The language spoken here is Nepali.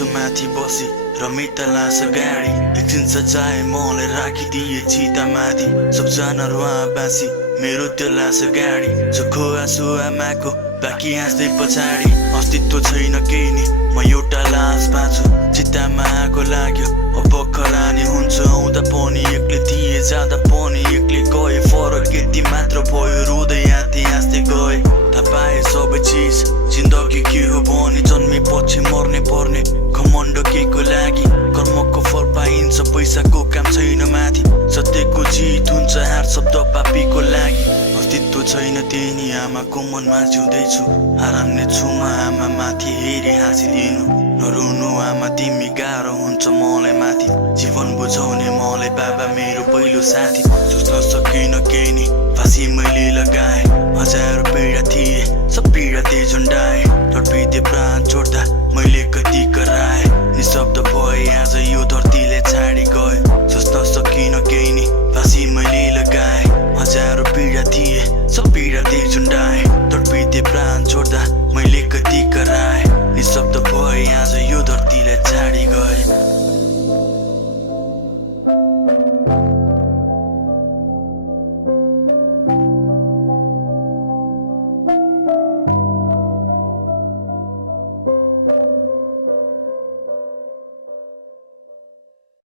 दिन्छु माथि बसी र मिठा लाग्छ गाडी एकछिन सजाए मलाई राखिदिए चिता माथि सबजना रुवाबासी मेरो त्यो लाग्छ गाडी चोखो आँसु आमाको बाँकी हाँस्दै पछाडि अस्तित्व छैन केही नि म एउटा लास बाँच्छु चितामा आगो लाग्यो अब खरानी हुन्छ आउँदा पनि एक्लै थिए जाँदा पनि एक्लै गए फरक यति मात्र भयो रुँदै हाँस्दै हाँस्दै गए थाहा पाए सबै चिज जिन्दगी के हो भने जन्मेपछि मर्ने पर्ने घमण्ड केको लागि कर्मको फल पाइन्छ पैसाको काम छैन माथि सत्यको जित हुन्छ हार शब्द पापीको लागि अस्तित्व छैन त्यही नि आमाको मनमा जिउँदैछु आरामले छु म आमा माथि हेरी हाँसिदिनु नरुनु आमा तिमी गाह्रो हुन्छ मलाई माथि जीवन बुझाउने मलाई बाबा मेरो पहिलो साथी सोच्न सकिन केही नि फाँसी मैले लगाएँ हजारौं पीडा थिए सब पीडा त्यही झुन्डाएँ तडपिँदै प्राण छोड्दा मैले कति कराएँ निशब्द भए आज यो